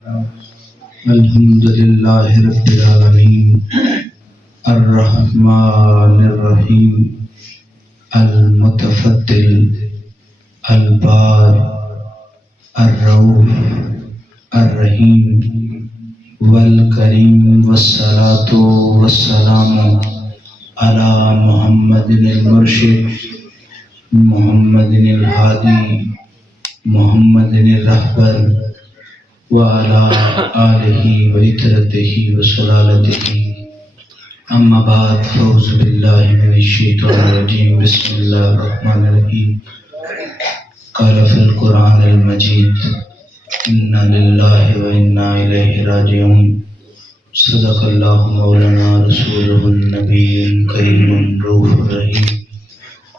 الحمد لله رب العالمين الرحمن الرحيم المتفضل البار الرؤوف الرحيم والكريم والصلاة والسلام على محمد المرشد محمد الهادي محمد الرهبر وعلى آله وإترته وسلالته أما بعد فأعوذ بالله من الشيطان الرجيم بسم الله الرحمن الرحيم قال في القرآن المجيد إنا لله وإنا إليه راجعون صدق الله مولانا رسوله النبي الكريم الرؤوف الرحيم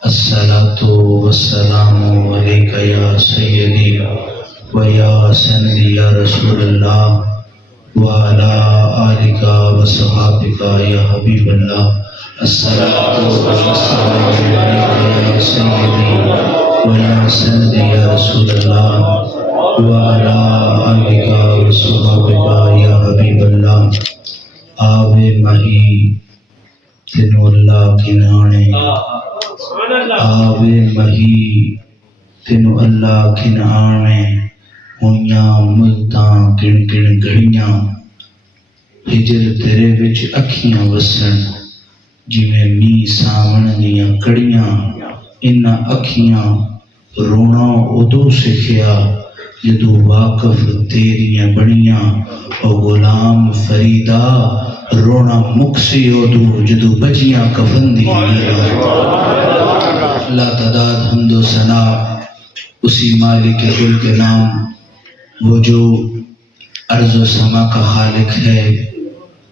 الصلاة والسلام عليك يا سيدي وَيَا سَنَدِي يَا رَسُولَ اللَّهِ وَعَلَىٰ آلِكَ وَصَحْبِكَ يَا حَبِيبَ اللَّهِ الصَّلَاةُ وَالسَّلَامُ عَلَيْكَ يَا سَيِّدِي وَيَا سَنَدِي يَا رَسُولَ اللَّهِ وَعَلَىٰ آلِكَ وَصَحْبِكَ يَا حَبِيبَ اللَّهِ آوے مہی تینو اللہ کھنانے آوے مہی تینو اللہ کھنانے ہویاں ملتاں گن گن گھڑیاں ہجر تیرے وچ اکھیاں وسن جویں میہ ساون دیاں کڑیاں انہاں اکھیاں رونا ادو سکھیا جدو واقف تیریاں بنیاں او غلام فریدا رونا مکسی ادو جدو بجیاں کفن دیاں لا تعداد حمد و ثنا اسی مالک کل کے نام وہ جو ارض و سما کا خالق ہے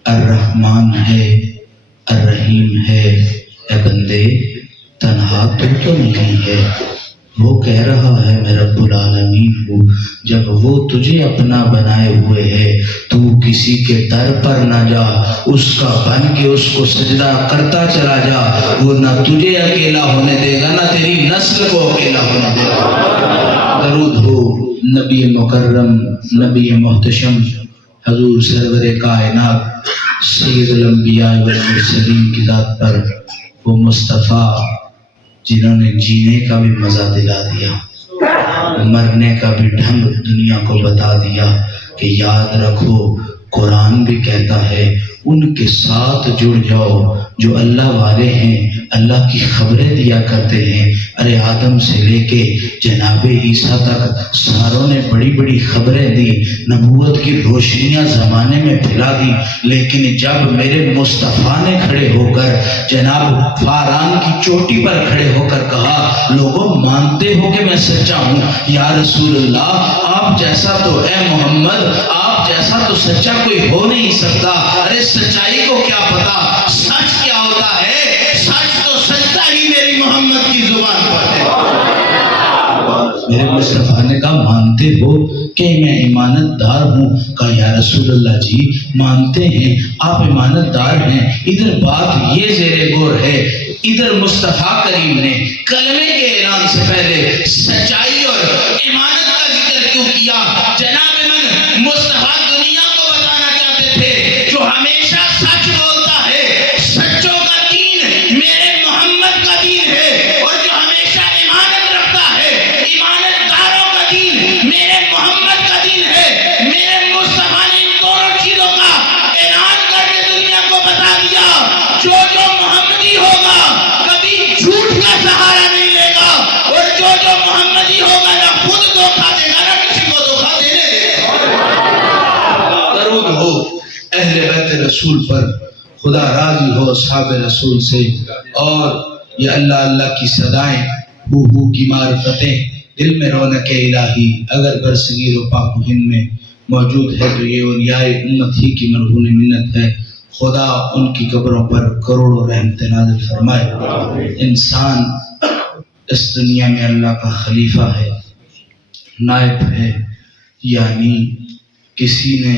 الرحمن ہے الرحیم ہے اے بندے تنہا تو نہیں ہے وہ کہہ رہا ہے میں رب العالمین ہوں جب وہ تجھے اپنا بنائے ہوئے ہے تو کسی کے در پر نہ جا اس کا بن کے اس کو سجدہ کرتا چلا جا وہ نہ تجھے اکیلا ہونے دے گا نہ تیری نسل کو اکیلا ہونے دے گا درود ہو نبی مکرم نبی محتشم حضور سرور کائنات سید الانبیاء والمرسلین کی ذات پر وہ مصطفیٰ جنہوں نے جینے کا بھی مزہ دلا دیا مرنے کا بھی ڈھنگ دنیا کو بتا دیا کہ یاد رکھو قرآن بھی کہتا ہے ان کے ساتھ جڑ جاؤ جو اللہ والے ہیں اللہ کی خبریں دیا کرتے ہیں ارے آدم سے لے کے جناب عیسیٰ تک ساروں نے بڑی بڑی خبریں دی نبوت کی روشنیاں زمانے میں پھیلا دی لیکن جب میرے مصطفیٰ نے کھڑے ہو کر جناب فاران کی چوٹی پر کھڑے ہو کر کہا لوگوں مانتے ہو کہ میں سچا ہوں یا رسول اللہ آپ جیسا تو اے محمد آپ جیسا تو سچا کوئی ہو نہیں سکتا ارے سچائی کو کیا پتا سچ کیا ہوتا ہے سچ تو سچتا ہی میری محمد کی زبان پر ہے میرے مصطفیٰ نے کہا مانتے ہو کہ میں امانت دار ہوں کہا یا رسول اللہ جی مانتے ہیں آپ امانت دار ہیں ادھر بات یہ زیر غور ہے ادھر مصطفیٰ کریم نے کلمے کے اعلان سے پہلے سچائی اور امانت کا ذکر کیوں کیا جناب من مصطفیٰ دنیا کو بتانا چاہتے تھے جو ہمیشہ سچ بولتا ہے سچوں کا دین میرے محمد کا دین ہے اور جو ہمیشہ امانت رکھتا ہے امانت داروں کا دین میرے محمد کا دین ہے میرے مصطفیٰ نے ان دونوں چیزوں کا اعلان کر کے دنیا کو بتا دیا جو محمدی ہوگا کبھی جھوٹ کا سہارا نہیں لے گا اور جو محمدی ہوگا نہ خود دھوکہ دے گا نہ کسی کو دھوکہ دینے دے گا درود ہو اہل بیت رسول پر خدا راضی ہو اصحاب رسول سے اور یہ اللہ اللہ کی صدائیں ہو کی معرفتیں دل میں رونق الہی اگر برصغیر و پاک و ہند میں موجود ہے تو یہ اولیاء امت ہی کی مرہون منت ہے خدا ان کی قبروں پر کروڑوں رحمت نازل فرمائے انسان اس دنیا میں اللہ کا خلیفہ ہے نائب ہے یعنی کسی نے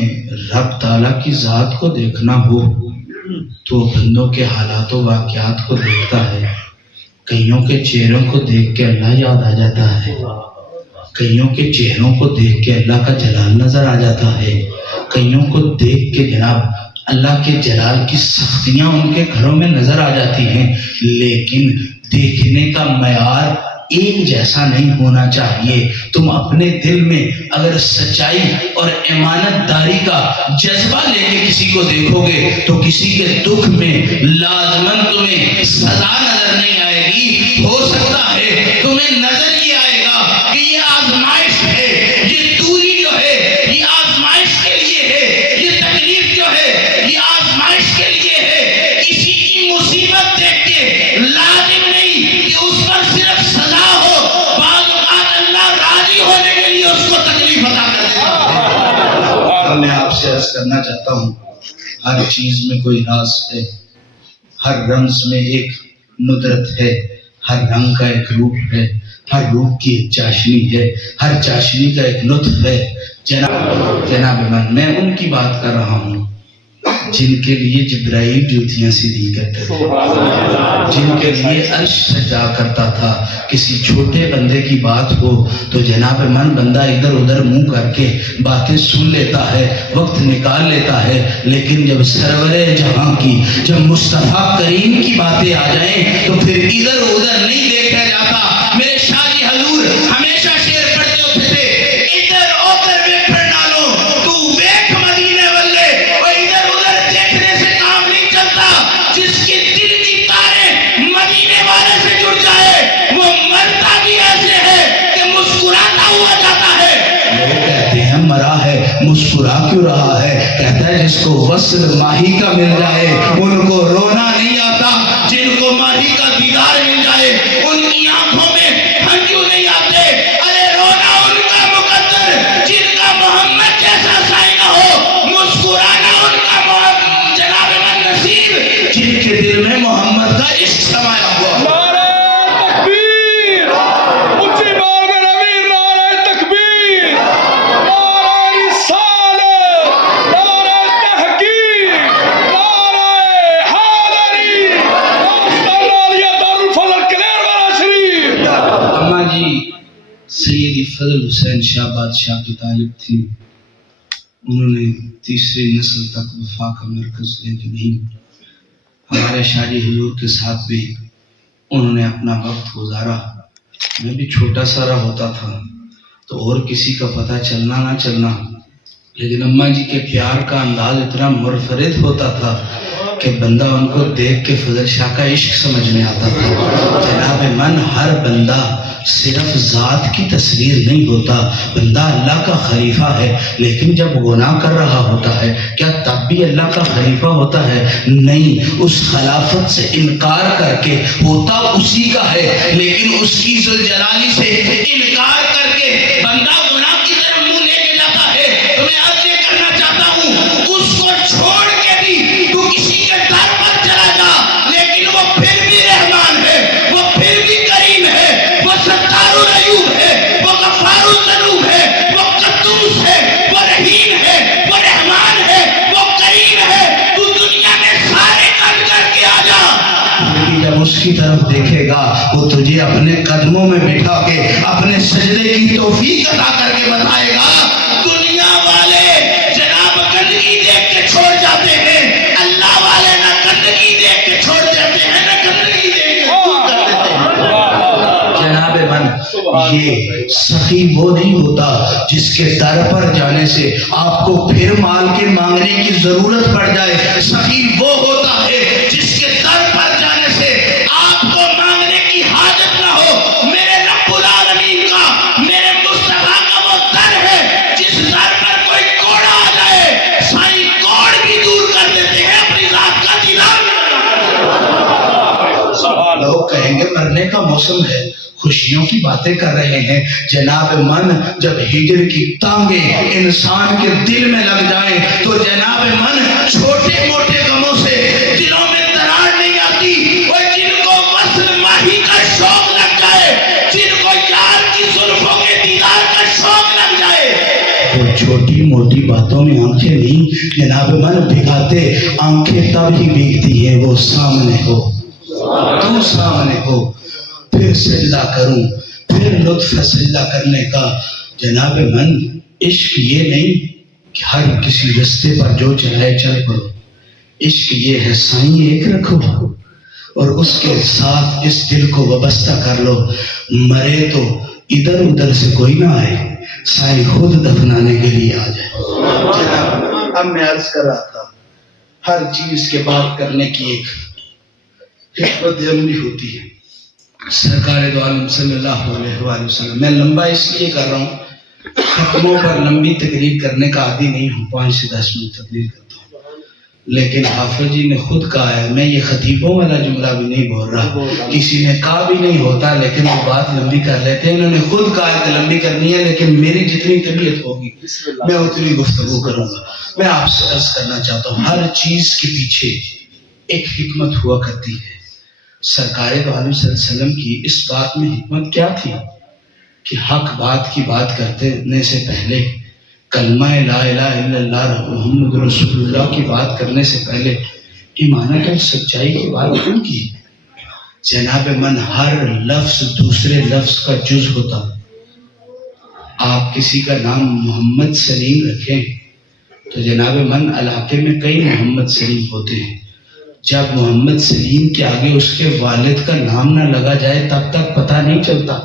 رب تعالیٰ کی ذات کو دیکھنا ہو تو بندوں کے حالات و واقعات کو دیکھتا ہے کئیوں کے چہروں کو دیکھ کے اللہ یاد آ جاتا ہے کئیوں کے چہروں کو دیکھ کے اللہ کا جلال نظر آ جاتا ہے، کئیوں کو دیکھ کے جناب اللہ کے جلال کی سختیاں ان کے گھروں میں نظر آ جاتی ہیں، لیکن دیکھنے کا معیار ایک جیسا نہیں ہونا چاہیے۔ تم اپنے دل میں اگر سچائی اور امانت داری کا جذبہ لے کے کسی کو دیکھو گے تو کسی کے دکھ میں لازماً تمہیں سزا نظر نہیں آئے گی، ہو سکتا ہے تمہیں نظر یہ آئے گا کہ یہ آزمائش ہے، یہ دوری جو ہے یہ آزمائش کے لیے ہے، یہ تکلیف جو ہے یہ آزمائش کے لیے ہے۔ کسی کی مصیبت دیکھ کے لازم نہیں کہ اس پر صرف سزا ہو، بعض اوقات اللہ راضی ہونے کے لیے اس کو تکلیف عطا کر دیتا ہے۔ میں آپ سے عرض کرنا چاہتا ہوں، ہر چیز میں کوئی راز ہے، ہر رمز میں ایک ندرت ہے، ہر رنگ کا ایک روپ ہے، ہر روپ کی ایک چاشنی ہے، ہر چاشنی کا ایک لطف ہے۔ جناب من، میں ان کی بات کر رہا ہوں جن کے لیے جبرائیل جوتیاں سیدھی کرتے تھے، جن کے لیے عرش سجا کرتا تھا۔ کسی چھوٹے بندے کی بات ہو تو جناب من بندہ ادھر ادھر منہ کر کے باتیں سن لیتا ہے، وقت نکال لیتا ہے، لیکن جب سرور جہاں کی، جب مصطفیٰ کریم کی باتیں آ جائیں تو پھر ادھر ادھر نہیں دیکھا جاتا۔ میرے شاہ جی حضور ہمیشہ شعر پڑھتے ہوتے تھے، ادھر ادھر ویکھن نالوں تو ویکھ مدینے والے، اور ادھر ادھر دیکھنے سے کام نہیں چلتا۔ جس کے دل کی تاریں مدینے والے سے جڑ جائے وہ مرتا بھی ایسے ہے کہ مسکراتا ہوا جاتا ہے۔ لوگ کہتے ہیں مرا ہے مسکرا کیوں رہا ہے؟ کہتا ہے جس کو وصل ماہی کا مل جائے ان کو رونا نہیں آتا، جن کو ماہی کا دیدار مل جائے ان کی آنکھوں میں ہنجو نہیں آتے۔ ارے رونا ان کا مقدر جن کا محمد جیسا سائے نہ ہو، مسکرانا ان کا جناب من نصیب جن کے دل میں محمد کا عشق سمایا ہوا۔ سیدی فضل حسین شاہ بادشاہ کی طالب تھی، انہوں نے تیسری نسل تک وفا کا مرکز لے کے نہیں، ہمارے شاہ جی حضور کے ساتھ بھی انہوں نے اپنا وقت گزارا۔ میں بھی چھوٹا سا رہا ہوتا تھا تو اور کسی کا پتہ چلنا نہ چلنا، لیکن اماں جی کے پیار کا انداز اتنا منفرد ہوتا تھا کہ بندہ ان کو دیکھ کے فضل شاہ کا عشق سمجھ میں آتا تھا۔ جناب من، ہر بندہ صرف ذات کی تصویر نہیں ہوتا، بندہ اللہ کا خلیفہ ہے، لیکن جب گناہ کر رہا ہوتا ہے کیا تب بھی اللہ کا خلیفہ ہوتا ہے؟ نہیں، اس خلافت سے انکار کر کے ہوتا اسی کا ہے، لیکن اس کی ذوالجلالی سے انکار کر کے بندہ گناہ کی طرف منہ لے کے جاتا ہے۔ تو میں عرض یہ کرنا چاہتا ہوں، اس کو چھوڑ کے بھی تو کسی کے در پر چلا جا، لیکن وہ پھر بھی رحمان ہے، وہ پھر بھی کریم ہے، وہ ستار العیوب ہے، وہ غفار الذنوب ہے، وہ قدوس ہے، وہ رحیم ہے، وہ رحمان ہے، وہ کریم ہے۔ تو دنیا میں سارے کام کر کے آ جا، لیکن جب اس کی طرف دیکھے گا وہ تجھے اپنے قدموں میں بٹھا کے اپنے سجدے کی توفیق عطا کر کے بتائے گا۔ دنیا والے جناب گندگی دیکھ کے چھوڑ جاتے ہیں، اللہ والے نہ گندگی دیکھ کے چھوڑ جاتے ہیں نہ گندگی دیکھ کے دور کر دیتے ہیں۔ جناب من، یہ سخی وہ نہیں ہوتا جس کے در پر جانے سے آپ کو پھر مال کے مانگنے کی ضرورت پڑ جائے۔ سخی وہ ہوتا ہے جس کے در پر جانے سے آپ کو مانگنے کی حاجت نہ ہو۔ میرے رب العالمین کا، میرے مصطفیٰ کا وہ در ہے جس در پر کوئی کوڑا آ جائے سائیں کوڑ بھی دور کر دیتے ہیں اپنی ذات کا دیدار۔ لوگ کہیں گے مرنے کا موسم ہے، خوشیوں کی باتیں کر رہے ہیں۔ جناب من، جب ہجر کی ٹانگیں انسان کے دل میں لگ جائیں تو جناب من چھوٹے موٹے غموں سے دلوں میں درار نہیں آتی۔ اور جن کو وصل ماہی کا شوق لگ جائے، جن کو یار کی زلفوں کے دیدار کا شوق لگ جائے، وہ چھوٹی موٹی باتوں میں آنکھیں نہیں جناب من بھگاتے۔ آنکھیں تب ہی بھیگتی ہیں وہ سامنے ہو، تو سامنے ہو، پھر سجدہ کروں، پھر لطف ہے سجدہ کرنے کا جناب من، عشق یہ نہیں کہ ہر کسی رستے پر جو چلائے چل پڑو، عشق یہ ہے سائیں ایک رکھو اور اس کے ساتھ اس دل کو وابستہ کر لو، مرے تو ادھر ادھر سے کوئی نہ آئے، سائیں خود دفنانے کے لیے آ جائے۔ جناب اب میں عرض کر رہا تھا ہر چیز کے بات کرنے کی ایک حکمت عملی ہوتی ہے۔ سرکار دو عالم صلی اللہ علیہ وآلہ وسلم، میں لمبا اس لیے کر رہا ہوں، ختموں پر لمبی تقریر کرنے کا عادی نہیں ہوں، 5 سے 10 منٹ تقریر کرتا ہوں، لیکن حافظ جی نے خود کہا ہے، میں یہ خطیبوں والا جملہ بھی نہیں بول رہا، کسی نے کہا بھی نہیں ہوتا لیکن وہ بات لمبی کر لیتے ہیں، انہوں نے خود کہا ہے کہ لمبی کرنی ہے، لیکن میری جتنی طبیعت ہوگی میں اتنی گفتگو کروں گا۔ میں آپ سے عرض کرنا چاہتا ہوں ہر چیز کے پیچھے ایک حکمت ہوا کرتی ہے۔ سرکار دو عالم صلی اللہ علیہ وسلم کی اس بات میں حکمت کیا تھی کہ حق بات کی بات کرنے سے پہلے، کلمہ لا الہ الا اللہ محمد رسول اللہ کی بات کرنے سے پہلے ایمانت اور سچائی کی بات کیوں کی؟ جناب من، ہر لفظ دوسرے لفظ کا جز ہوتا۔ آپ کسی کا نام محمد سلیم رکھیں تو جناب من علاقے میں کئی محمد سلیم ہوتے ہیں، جب محمد سلیم کے آگے اس کے والد کا نام نہ لگا جائے تب تک پتہ نہیں چلتا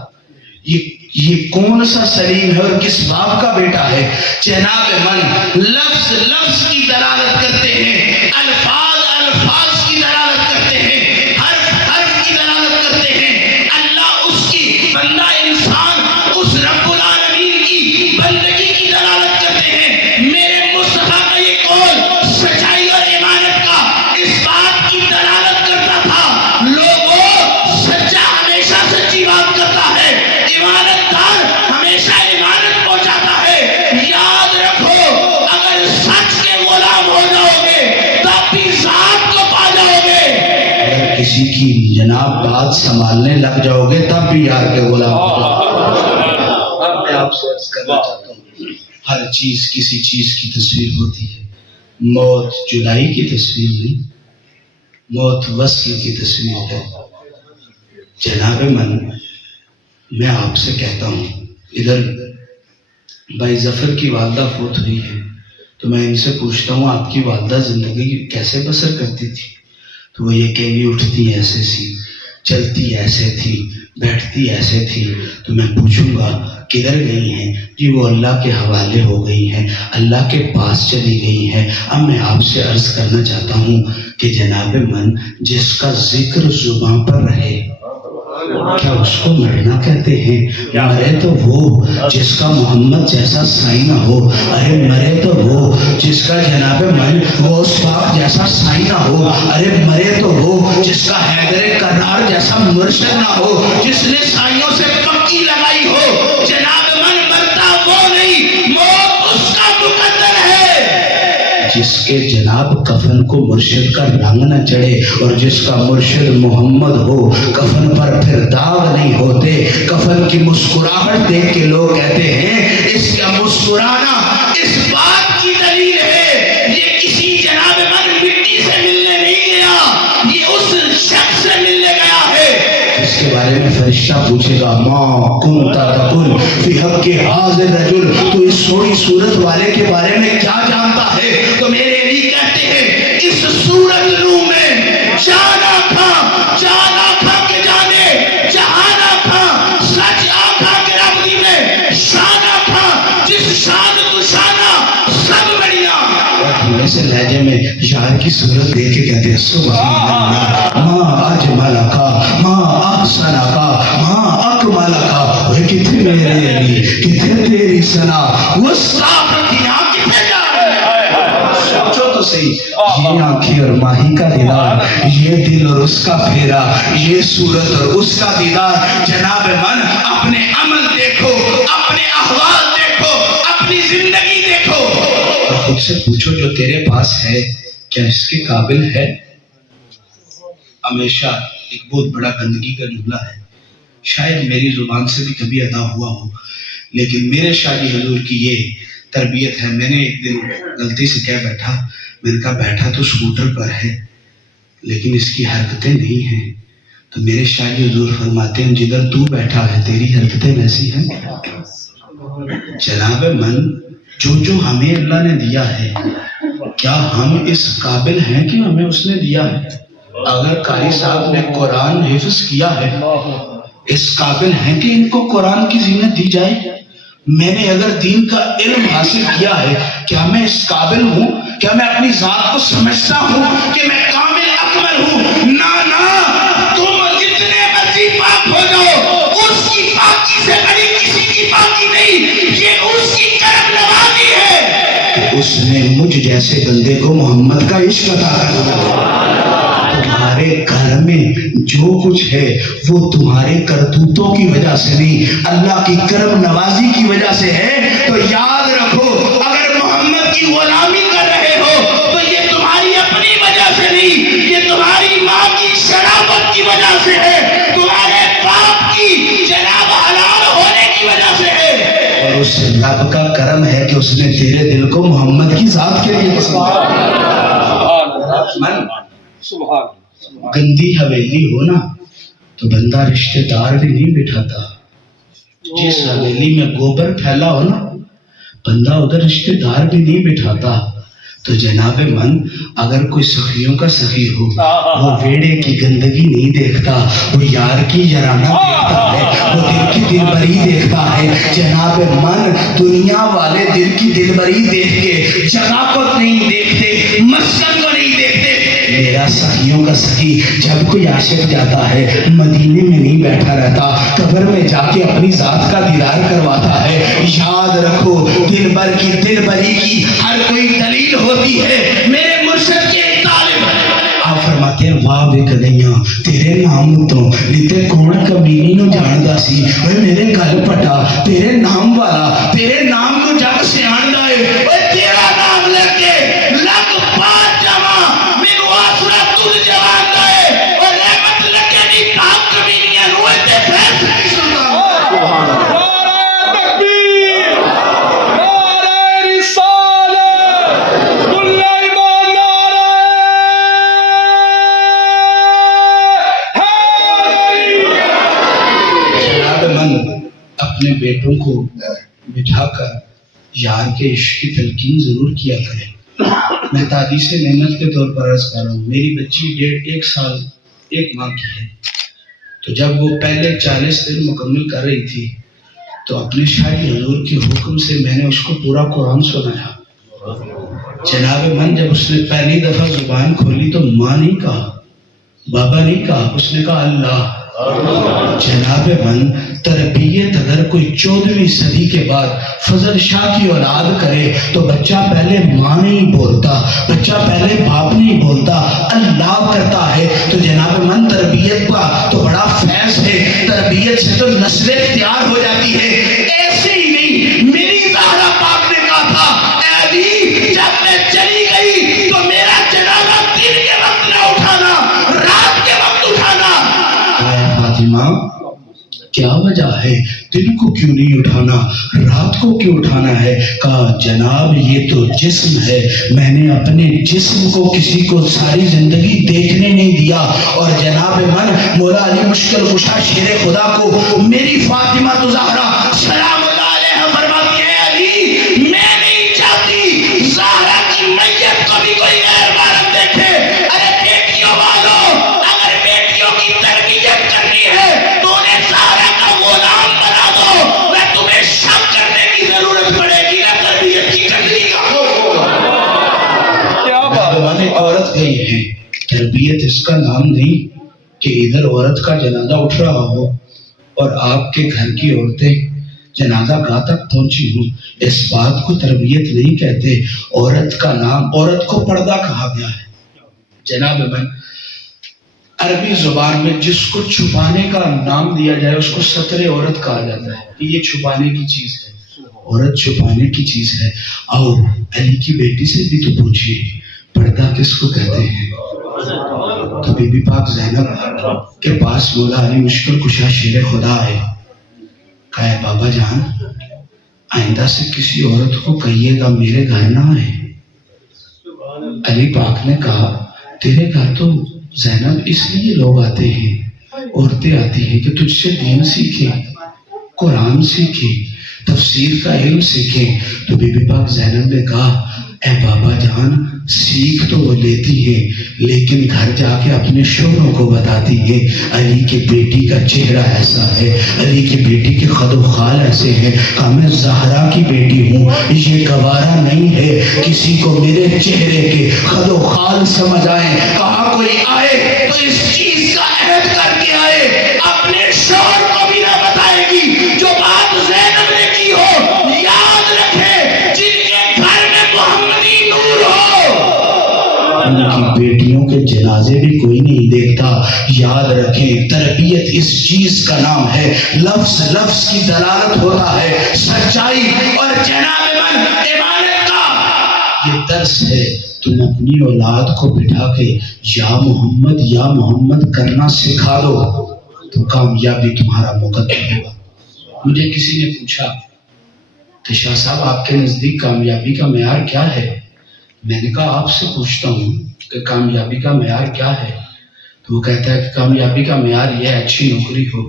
یہ کون سا سلیم ہے اور کس باپ کا بیٹا ہے۔ جناب من، لفظ لفظ کی دلالت کرتے ہیں، الفاظ الفاظ کی دلالت کرتے ہیں، حرف حرف کی دلالت کرتے ہیں۔ اللہ اس کی، بندہ انسان اس رب العالمین کی بندگی کی دلالت کرتے ہیں۔ میرے مصطفیٰ کا یہ قول سچائی اور ایمانت کا اس بات کی دلالت کرتا تھا، لوگوں سچا ہمیشہ سچی بات کرتا ہے، ایمانت دار ہمیشہ ایمانت پہنچاتا ہے۔ یاد رکھو اگر سچ کے غلام ہو جاؤ گے تب بھی ذات کو پا جاؤ گے، اگر کسی کی جناب بات سنبھالنے لگ جاؤ گے تب بھی یار کے غلام ہو جاؤ گے۔ اب میں آپ سے عرض کرنا چاہتا ہوں ہر چیز کسی چیز کی تصویر ہوتی ہے، موت جدائی کی تصویر نہیں، موت وصل کی تصویر ہے۔ جناب من، میں آپ سے کہتا ہوں، ادھر بھائی ظفر کی والدہ فوت ہوئی ہے تو میں ان سے پوچھتا ہوں آپ کی والدہ زندگی کیسے بسر کرتی تھی؟ تو وہ یہ کہ بھی اٹھتی ایسے سی، چلتی ایسے تھی، بیٹھتی ایسے تھی۔ تو میں پوچھوں گا کدھر گئی ہیں؟ جی وہ اللہ کے حوالے ہو گئی ہیں، اللہ کے پاس چلی گئی ہیں۔ اب میں آپ سے عرض کرنا چاہتا ہوں کہ جناب من، جس کا ذکر زباں پر رہے کیا اس کو مرنا کہتے ہیں؟ مرے تو وہ جس کا محمد جیسا سائی نہ ہو، ارے مرے تو وہ جس کا جناب من وہ اس پاک جیسا سائی نہ ہو، ارے مرے تو وہ جس کا حیدر کرار جیسا مرشد نہ ہو، جس نے سائیوں سے پکی لگائی ہو۔ جناب من، مرتا وہ نہیں، موت اس کا مقدر ہے جس کے جناب کفن کو مرشد کا رنگ نہ چڑھے، اور جس کا مرشد محمد ہو کفن پر پھر داغ نہیں ہوتے۔ کفن کی مسکراہٹ دیکھ کے لوگ کہتے ہیں اس کا مسکرانا اس بات کی دلیل ہے یہ کسی جناب من مٹی سے ملنے نہیں گیا، یہ اس شخص سے ملنے گیا ہے جس کے بارے میں فرشتہ پوچھے گا ما کنت تقول فی حق حاضر رجل، تو اس سوئی صورت والے کے بارے میں کیا جانتا ہے؟ تو میرے لیے کہتے ہیں اس صورت نو میں جانا کھا کے جانے، جہانا کھا سچ آکھا کے رب دی میں شانہ کھا جس شان تو شانہ سب بڑھیا۔ اور تھوڑے سے لہجے میں یار کی صورت دیکھ کے کہتے ہیں سبحان اللہ، ما اجمل کا، ما احسن کا، ما اکمل کا، وہ کتنے میرے علی کتنے تیری ثنا، وہ صاف رکھیاں کتنے جا سوچو تو صحیح، یہ آنکھیں اور ماہی کا دیدار، یہ دل اور اس کا پھیرا، یہ صورت اور اس کا دیدار۔ جناب من، اپنے عمل دیکھو، اپنے احوال دیکھو، اپنی زندگی دیکھو اور خود سے پوچھو جو تیرے پاس ہے کیا اس کے قابل ہے؟ ہمیشہ ایک بہت بڑا گندگی کا جملہ ہے، شاید میری زبان سے بھی کبھی ادا ہوا ہو، لیکن میرے شاہی حضور کی یہ تربیت ہے۔ میں نے ایک دن غلطی سے کہہ بیٹھا، میں نے کہا بیٹھا تو سکوٹر پر ہے لیکن اس کی حرکتیں نہیں ہیں۔ تو میرے شاعر حضور فرماتے ہیں جدھر تو بیٹھا ہے تیری حرکتیں ویسی ہیں. جناب من جو ہمیں اللہ نے دیا ہے کیا ہم اس قابل ہیں کہ ہمیں اس نے دیا ہے؟ اگر قاری صاحب نے قرآن حفظ کیا ہے اس قابل ہیں کہ ان کو قرآن کی زینت دی جائے؟ میں نے اگر دین کا علم حاصل کیا ہے کیا میں اس قابل ہوں؟ کیا میں اپنی ذات کو سمجھتا ہوں کہ میں کامل اکمل ہوں؟ نہ تم جتنے مرضی پاک ہو جاؤ اس کی پاکی سے بڑی کسی کی پاکی نہیں. یہ اس کی کرم نوازی ہے کہ اس نے مجھ جیسے بندے کو محمد کا عشق عطا کر دیا. تمہارے گھر میں جو کچھ ہے وہ تمہارے کرتوتوں کی وجہ سے نہیں اللہ کی کرم نوازی کی وجہ سے ہے. تو یاد رکھو اگر محمد کی غلامی کر رہے ہو تو یہ تمہاری اپنی وجہ سے نہیں, یہ تمہاری ماں کی شرافت کی وجہ سے ہے, تمہارے باپ کی جناب حلال ہونے کی وجہ سے ہے. اور اس رب کا کرم ہے کہ اس نے تیرے دل کو محمد کی ذات کے لیے پسند کیا. گندی حویلی ہو نا تو بندہ رشتہ دار بھی نہیں بٹھاتا. جس حویلی میں گوبر پھیلا ہو نا بندہ ادھر رشتہ دار بھی نہیں بٹھاتا. تو جناب من اگر کوئی سخیوں کا سخی ہو وہ ویڑے کی گندگی نہیں دیکھتا, وہ یار کی یارانہ دیکھتا ہے, وہ دل کی دل بری دیکھتا ہے. جناب من دنیا والے دل کی دل بری دیکھ کے جگہ کو نہیں دیکھتے, مسکن کو نہیں دیکھتے. میرا سخیوں کا سخی جب کوئی عاشق جاتا ہے مدینے میں نہیں بیٹھا رہتا, قبر میں جا کے اپنی ذات کا دیدار کرواتا ہے. یاد رکھو دل بر کی دل بری کی ہر کوئی دلیل ہوتی ہے. میرے مرشد کے طالب آپ فرماتے ہیں واہ بے کدیاں تیرے نام تو نیتے کون کمینی نو جاندا سی, اوے میرے گل پٹا تیرے نام والا تیرے نام کو جگ سے آندا ہے. اوے تیرا نام لے کے لگ پات جما مینوں آسرا تجھ جوان دا ہے, اور رحمت لگے نہیں پاک کمینیاں روئے تے فیصلے نہیں سنتا. سبحان اللہ. اپنے بیٹوں کو بٹھا کر یار کے عشق کی تلقین ضرور کیا کرے. میں تحدیث نعمت کے طور پر عرض کر رہا ہوں, میری بچی 1 سال 1 ماہ کی ہے. تو جب وہ پہلے 40 دن مکمل کر رہی تھی تو اپنے شاہی حضور کے حکم سے میں نے اس کو پورا قرآن سنایا. جناب من جب اس نے پہلی دفعہ زبان کھولی تو ماں نہیں کہا, بابا نہیں کہا, اس نے کہا اللہ. جناب من تربیت اگر کوئی 14ویں صدی کے بعد فضل شاہ کی اولاد کرے تو بچہ پہلے ماں نہیں بولتا, بچہ پہلے باپ نہیں بولتا, اللہ کرتا ہے. تو جناب من تربیت کا تو بڑا فیض ہے, تربیت سے تو نسلیں تیار ہو جاتی ہے. ایسے ہی نہیں, میری زہرا پاک نے کہا تھا اے علی جب میں چلی گئی تو میرا جنازہ دن کے وقت نہ اٹھانا, رات کے وقت اٹھانا. فاطمہ کیا وجہ ہے, دن کو کیوں نہیں اٹھانا, رات کو کیوں اٹھانا ہے؟ کہا جناب یہ تو جسم ہے, میں نے اپنے جسم کو کسی کو ساری زندگی دیکھنے نہیں دیا. اور جناب من مولا علی مشکل کشا شیر خدا کو میری فاطمہ تو زہرا سلام اللہ علیہ فرماتی ہے علی میں نہیں چاہتی زہرا کی میت کو بھی کوئی غیر عورت دیکھے. ارے بیٹیوں والوں اگر بیٹیوں کی تربیت کرنی ہے تو انہیں زہرا کا غلام بنا دو, میں تمہیں شک کرنے کی ضرورت پڑے گی نہ تربیت کی کرنی کا. کیا بات ہے, عورت گئی ہے, تربیت اس کا نام نہیں کہ ادھر عورت کا جنازہ اٹھ رہا ہو اور آپ کے گھر کی عورتیں جنازہ گاہ تک پہنچی ہوں. اس بات کو تربیت نہیں کہتے. عورت کا نام, عورت کو پردہ کہا گیا ہے. جناب من عربی زبان میں جس کو چھپانے کا نام دیا جائے اس کو ستر عورت کہا جاتا ہے کہ یہ چھپانے کی چیز ہے, عورت چھپانے کی چیز ہے. اور علی کی بیٹی سے بھی تو پوچھیے پردہ کس کو کہتے ہیں. تو بی بی پاک زینب کے پاس مولا علی مشکل کشا شیر خدا ہے. کہا بابا جان آئندہ سے کسی عورت کو کہیے گا میرے گھر نہ آئے. علی پاک نے کہا تیرے گھر تو زینب اس لیے لوگ آتے ہیں عورتیں آتی ہیں کہ تجھ سے دین سیکھیں، قرآن سیکھیں، تفسیر کا علم سیکھیں. تو بی بی پاک زینب نے کہا اے بابا جان، سیکھ تو وہ لیتی ہے لیکن گھر جا کے اپنے شوہروں کو بتاتی ہے علی کی بیٹی کا چہرہ ایسا ہے، علی کی بیٹی کے خد و خال ایسے ہیں. کہا میں زہرا کی بیٹی ہوں، یہ گوارا نہیں ہے کسی کو میرے چہرے کے خد و خال سمجھ آئے. کہا کوئی آئے تو اس چیز کا عہد کر کے آئے، اپنے شوہر کو بھی نہ بتائے گی. جو بات زینب نے کی ہو یاد رکھے، جن کے گھر میں محمدی نور ہو ان کی بیٹیوں کے جنازے بھی کوئی نہیں دیکھتا. یاد رکھیں تربیت اس چیز کا نام ہے، لفظ لفظ کی دلالت ہوتا ہے سچائی اور جناب من امانت کا یہ درس ہے. تم اپنی اولاد کو بٹھا کے یا محمد کرنا سکھا دو تو کامیابی تمہارا مقدر ہوگا. مجھے کسی نے پوچھا کہ شاہ صاحب آپ کے نزدیک کامیابی کا معیار کیا ہے؟ میں نے کہا آپ سے پوچھتا ہوں کہ کامیابی کا معیار کیا ہے؟ تو وہ کہتا ہے کہ کامیابی کا معیار یہ ہے اچھی نوکری ہو،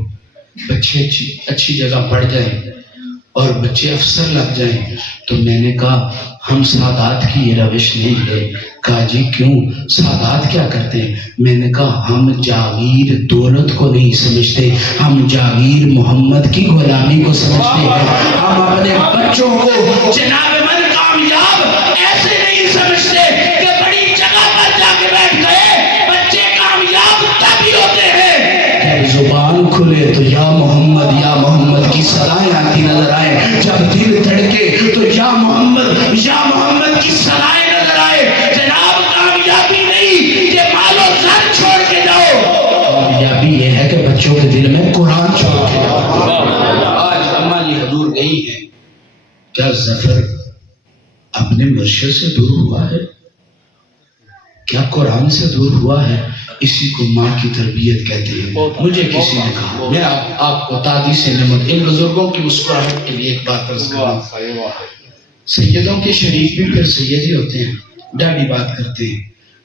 بچے اچھی جگہ پڑھ جائیں اور بچے افسر لگ جائیں. تو میں نے کہا ہم سادات کی یہ روش نہیں ہے. کہا جی کیوں، سادات کیا کرتے ہیں؟ میں نے کہا ہم جاگیر دولت کو نہیں سمجھتے، ہم جاگیر محمد کی غلامی کو سمجھتے ہیں. ہم اپنے بچوں کو جناب من کامیاب ایسے نہیں سمجھتے کہ بڑی جگہ پر جا کے بیٹھ گئے. بچے کامیاب تبھی ہوتے ہیں جب زبان کھلے تو یا محمد کی صدائیں آتی نظر آئے، جب دل دھڑکے تو یا محمد کی صدائیں نظر آئے. جناب کامیابی نہیں کہ مال و زر چھوڑ کے جاؤ، کامیابی یہ ہے کہ بچوں کے دل میں قرآن چھوڑ کے جاؤ. آج اماں جی حضور گئی ہیں، کیا ظفر اپنے مرشد سے دور ہوا ہے؟ کیا قرآن سے دور ہوا ہے؟ اسی کو ماں کی تربیت کہتے ہیں. مجھے کسی نے کہا، میں آپ کو تادی سے نعمت ان بزرگوں کی مسکراہٹ کے لیے ایک بات عرض کروں. سیدوں کے شریف بھی پھر سید ہی ہوتے ہیں، ڈاڈی بات کرتے ہیں.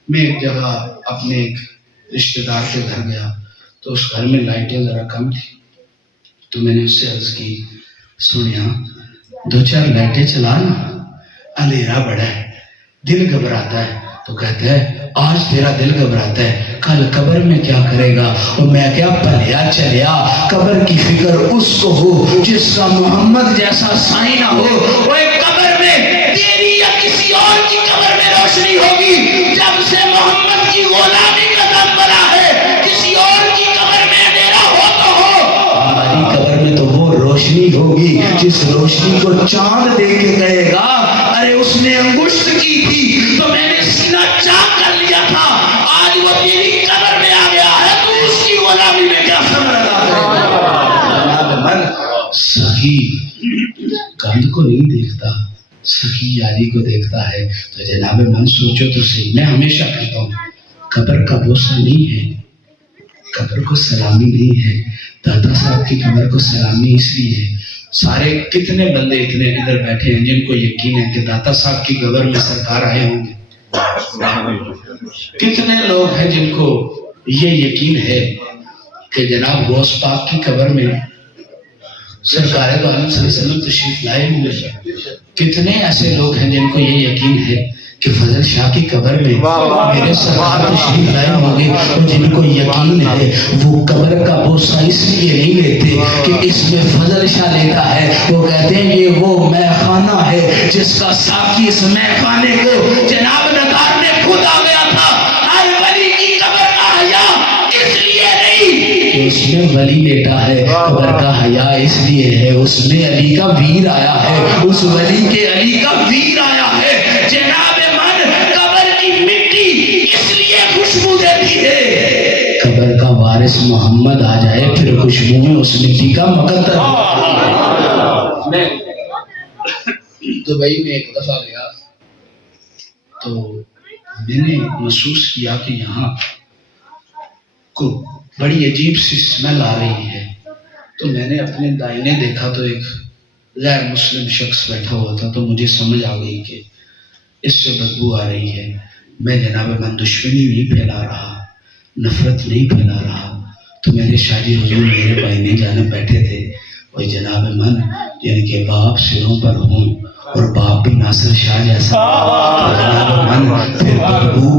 میں ایک جگہ اپنے ایک رشتہ دار کے گھر گیا تو اس گھر میں لائٹیں ذرا کم تھی. تو میں نے اس سے عرض کی سنیا 2-4 لائٹیں چلا نا، اندھیرا بڑا ہے، دل گھبراتا ہے. تو کہتا ہے آج تیرا دل گھبراتا ہے، کل قبر میں کیا کرے گا؟ اور میں کیا پلیا چلیا، قبر کی فکر اس کو ہو جس کا محمد جیسا سائیں نہ ہو. وہ قبر میں تیری یا کسی اور کی قبر میں روشنی ہوگی. جب سے محمد کی غلامی کا دم بنا ہے، کسی اور کی قبر میں اندھیرا ہو تو ہو، ہماری قبر میں تو وہ روشنی ہوگی جس روشنی کو چاند دے کے کہے گا ارے اس نے انگشت کی تھی تو میں نے سینہ چاک کر لیا تھا، آج وہ تیری قبر میں آ گیا ہے تو اس کی غلامی میں کیا سمجھ رہا ہے؟ صحیح گند کو نہیں دیکھتا، صحیح یاری کو دیکھتا ہے. تو جناب من سوچو تو صحیح. میں ہمیشہ کہتا ہوں قبر کا بوسہ نہیں ہے، قبر کو سلامی نہیں ہے. دادا صاحب کی قبر کو سلامی اس لیے ہے، سارے کتنے بندے اتنے ادھر بیٹھے ہیں جن کو یقین ہے کہ داتا صاحب کی قبر میں سرکار آئے ہوں گے. کتنے لوگ ہیں جن کو یہ یقین ہے کہ جناب غوث پاک کی قبر میں سرکار دو عالم صلی اللہ علیہ وسلم تشریف لائے ہوں گے. کتنے ایسے لوگ ہیں جن کو یہ یقین ہے کہ فضل شاہ کی قبر میں میرے سرکار تشریف لائے ہوں گے. اور جن کو یقین ہے وہ قبر کا بوسہ اس لیے نہیں لیتے کہ اس میں فضل شاہ لیتا ہے، وہ کہتے ہیں یہ وہ مے خانہ ہے جس کا ساقی اس مے خانے کو جناب نگار نے خود آ گیا تھا. ہر ولی کی قبر کا حیا اس لیے نہیں کہ اس میں ولی لیٹا ہے، قبر کا حیا اس لیے ہے اس میں علی کا ویر آیا ہے، اس ولی کے علی کا ویر آیا ہے. جناب من قبر کی مٹی اس لیے خوشبو دیتی ہے، قبر کا وارث محمد آ جائے پھر خوشبو میں اس مٹی کا مقدر. میں دبئی میں ایک دفعہ گیا تو میں نے محسوس کیا کہ یہاں کو بڑی عجیب سی اسمیل آ رہی ہے. تو میں نے اپنے دائنے دیکھا تو ایک غیر مسلم شخص بیٹھا ہوا تھا. تو مجھے سمجھ آ گئی کہ اس سے بدبو آ رہی ہے. میں جناب من دشمنی نہیں پھیلا رہا، نفرت نہیں پھیلا رہا. تو میرے شاہ جی حضور میرے بہنیں جانب بیٹھے تھے، وہی جناب من جن کے باپ سروں پر ہوں اور باپ بھی ناصر شاہ جیسا، تو جناب من پھر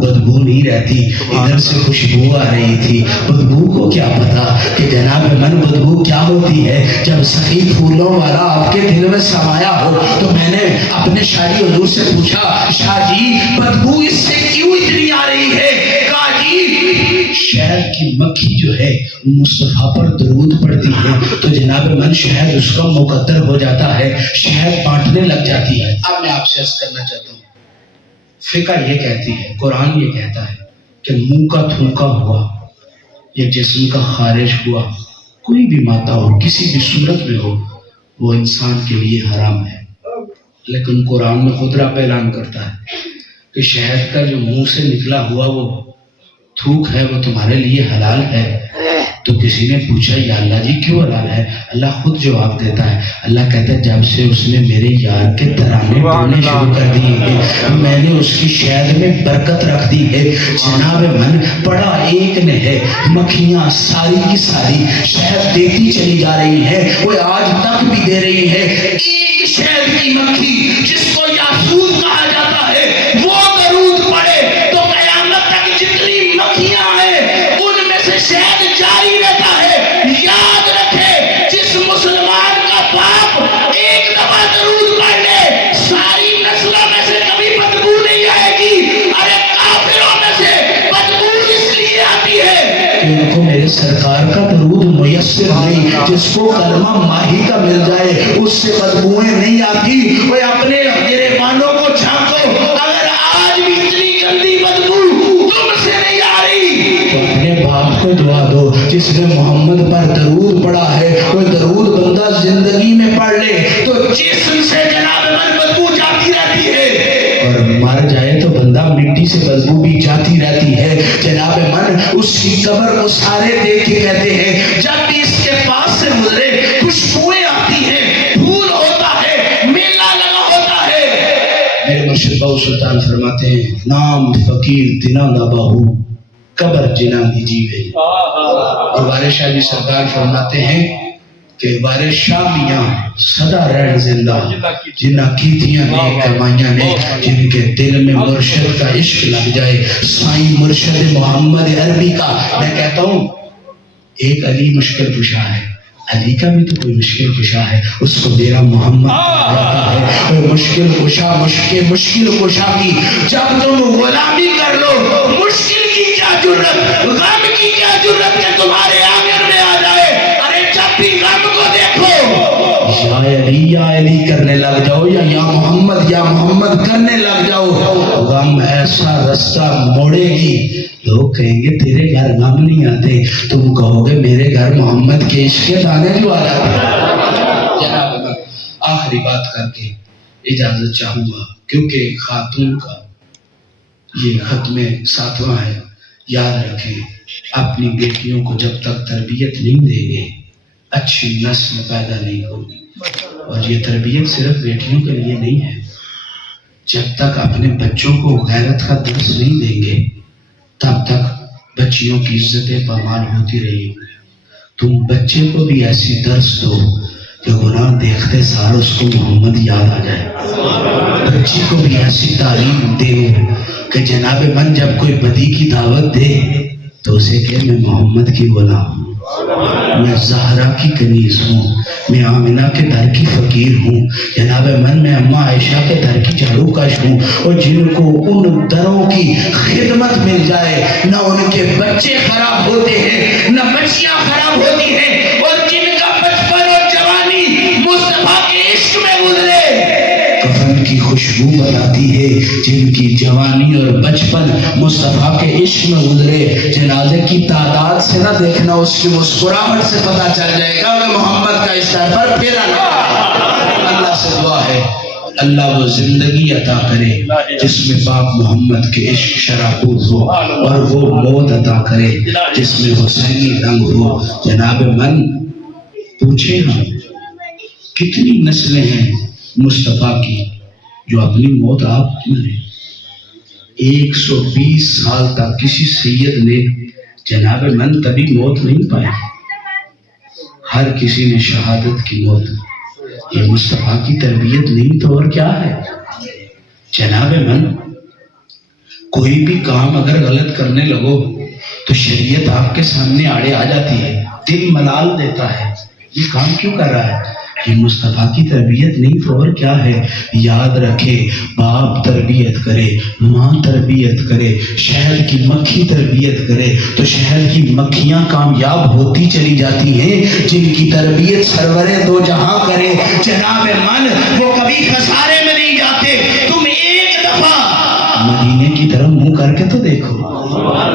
بدبو نہیں رہتی، ادھر سے خوشبو آ رہی تھی، بدبو کو کیا پتا کہ جناب من بدبو کیا ہوتی ہے۔ جب سخی پھولوں والا آپ کے دل میں سمایا ہو تو میں نے اپنے شاہ جی حضور سے پوچھا، شاہ جی بدبو اس سے کیوں اتنی آ رہی ہے؟ کہا جی شہد کی مکھی جو ہے مصطفیٰ پر درود پڑتی ہے تو جناب من شہد اس کا مقدر ہو جاتا ہے، شہد بانٹنے لگ جاتی ہے۔ اب میں آپ سے عرض کرنا چاہتا ہوں، فقہ یہ کہتی ہے، قرآن یہ کہتا ہے کہ منہ کا تھوکا ہوا یا جسم کا خارج ہوا کوئی بھی مادہ ہو کسی بھی صورت میں ہو وہ انسان کے لیے حرام ہے، لیکن قرآن میں خود رب اعلان کرتا ہے کہ شہد کا جو منہ سے نکلا ہوا وہ تھوک ہے وہ تمہارے لیے حلال ہے۔ تو کسی نے پوچھا یا اللہ جی کیوں حلال ہے؟ اللہ خود جواب دیتا ہے، اللہ کہتا ہے جب سے اس نے میرے یار کے ترانے پڑھنے شروع کر دیے ہیں میں نے اس کی شہد میں برکت رکھ دی ہے۔ جناب من پڑا ایک نے ہے، مکھیاں ساری کی ساری شہد دیتی چلی جا رہی ہے، وہ آج تک بھی دے رہی ہے۔ ایک شہد کی مکھی جس کو یاسوس کہا جاتا ہے وہ درود پڑے تو قیامت تک جتنی مکھیاں ہیں ان میں سے شہد جاری رہتا ہے۔ یاد رکھے جس مسلمان کا باپ ایک دفعہ درود پڑھ لے ساری نسلوں میں سے کبھی بدبو نہیں آئے گی۔ ارے کافروں میں سے بدبو اس لیے آتی ہے کہ ان کو میرے سرکار کا درود میسر نہیں، جس کو کلمہ ماہی کا مل جائے اس سے بدبوئیں نہیں آتی۔ وہ اپنے گریبانوں کو جھانکو، اگر آج بھی اتنی گندی بدبو تم سے نہیں آ رہی تو اپنے باپ کو دعا دو جس نے محمد پر درود پڑھا ہے۔ کوئی درود بندہ زندگی میں پڑھ لے تو جسم سے جناب من بدبو جاتی رہتی ہے، اور مر جائے تو بندہ مٹی سے بدبو بھی جاتی رہتی ہے۔ جناب من اس کی قبر کو سارے دیکھ کے کہتے ہیں جب بھی اس کے پاس سے گزرے خوشبوئیں آتی ہیں، پھول ہوتا ہے، میلہ لگا ہوتا ہے۔ میرے مرشد باؤ سلطان فرماتے ہیں نام فقیر دنا دا باہو قبر جنا دی جیوے، اور وارث شاہ جی سرکار فرماتے ہیں کہ وارث شاہ میاں سدا رہن زندہ جنہ کیتیاں نیک کمائیاں نے، جن کے دل میں مرشد کا عشق لگ جائے، سائیں مرشد محمد عربی کا۔ میں کہتا ہوں ایک علی مشکل کشا ہے، علی کا بھی تو کوئی مشکل کشا ہے، اس کو میرا محمد کہتا ہے۔ مشکل کشا مشکل کشا کی جب تم غلامی کر لو، مشکل کی کیا جرت، غم کی کیا جرت کہ تمہارے آنگن میں آ جائے۔ ارے جب بھی غم کو دیکھو یا علی کرنے لگ جاؤ یا محمد کرنے لگ جاؤ، غم ایسا رستہ موڑے گی، لوگ کہیں گے تیرے گھر غم نہیں آتے، تم کہو گے میرے گھر محمد کے عشق کے دانے جو آ جاتے۔ جناب آخری بات کر کے اجازت چاہوں گا، کیونکہ خاتون کا یہ ختم ساتواں ہے۔ یاد رکھیں اپنی بیٹیوں کو جب تک تربیت نہیں دیں گے اچھی نسل پیدا نہیں ہوگی، اور یہ تربیت صرف بیٹیوں کے لیے نہیں ہے، جب تک اپنے بچوں کو غیرت کا درس نہیں دیں گے تب تک بچیوں کی عزتیں پامال ہوتی رہی ہوں۔ تم بچے کو بھی ایسی درس دو کہ گناہ دیکھتے سار اس کو محمد یاد آ جائے، بچی کو بھی ایسی تعلیم دے کہ جناب من جب کوئی بدی کی دعوت دے تو اسے کہ میں محمد کی غلام ہوں، میں زہرا کی کنیز ہوں، میں آمنہ کے در کی فقیر ہوں، جناب من میں اماں عائشہ کے در کی جھاڑو کش ہوں، اور جن کو ان دروں کی خدمت مل جائے نہ ان کے بچے خراب ہوتے ہیں نہ بچیاں خراب ہوتی ہیں، اور جن کا بچپن اور جوانی مصطفیٰ کے عشق میں گزرے کفن کی خوشبو بناتی ہے، جن کی جوانی اور بچپن مصطفیٰ کے عشق میں گزرے جنازے کی تعداد سے نہ دیکھنا، اس کی مسکراہٹ سے پتہ چل جائے گا کہ محمد کا عشق پر پھیرا نہیں۔ اللہ سے دعا ہے اللہ وہ زندگی عطا کرے جس میں پاک محمد کے عشق شرابور ہو، اور وہ موت عطا کرے جس میں حسینی رنگ ہو۔ جناب من پوچھے ہم کتنی نسلیں ہیں مصطفیٰ کی جو اپنی موت آپ مرے، 120 سال تک کسی سید نے جناب من تبھی موت نہیں پائی، ہر کسی نے شہادت کی موت. یہ مصطفیٰ کی تربیت نہیں تو اور کیا ہے؟ جناب من کوئی بھی کام اگر غلط کرنے لگو تو شریعت آپ کے سامنے آڑے آ جاتی ہے، دل ملال دیتا ہے، یہ کام کیوں کر رہا ہے؟ یہ مصطفیٰ کی تربیت نہیں تو اور کیا ہے؟ یاد رکھے، باپ تربیت کرے، ماں تربیت کرے، شہر کی مکھی تربیت کرے تو شہر کی مکھیاں کامیاب ہوتی چلی جاتی ہیں، جن کی تربیت سرور دو جہاں کرے. جناب من وہ کبھی خسارے میں نہیں جاتے. تم ایک دفعہ مدینے کی طرف منہ کر کے تو دیکھو،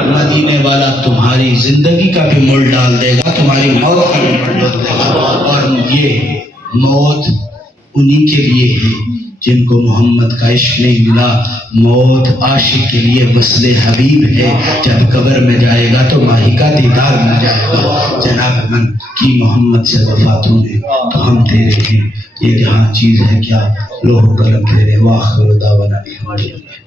مدینے والا تمہاری زندگی کا بھی مول ڈال دے گا، تمہاری موت کا بھی مول ڈال دے گا. اور یہ موت انہی کے لیے ہے جن کو محمد کا عشق نہیں ملا. موت عاشق کے لیے وصل حبیب ہے، جب قبر میں جائے گا تو ماہی کا دیدار مل جائے گا. جناب من کی محمد سے وفاتوں نے تو ہم تیرے ہیں، یہ جہاں چیز ہے کیا، لوح قلم تیرے، واخر دعوانا الحمدللہ.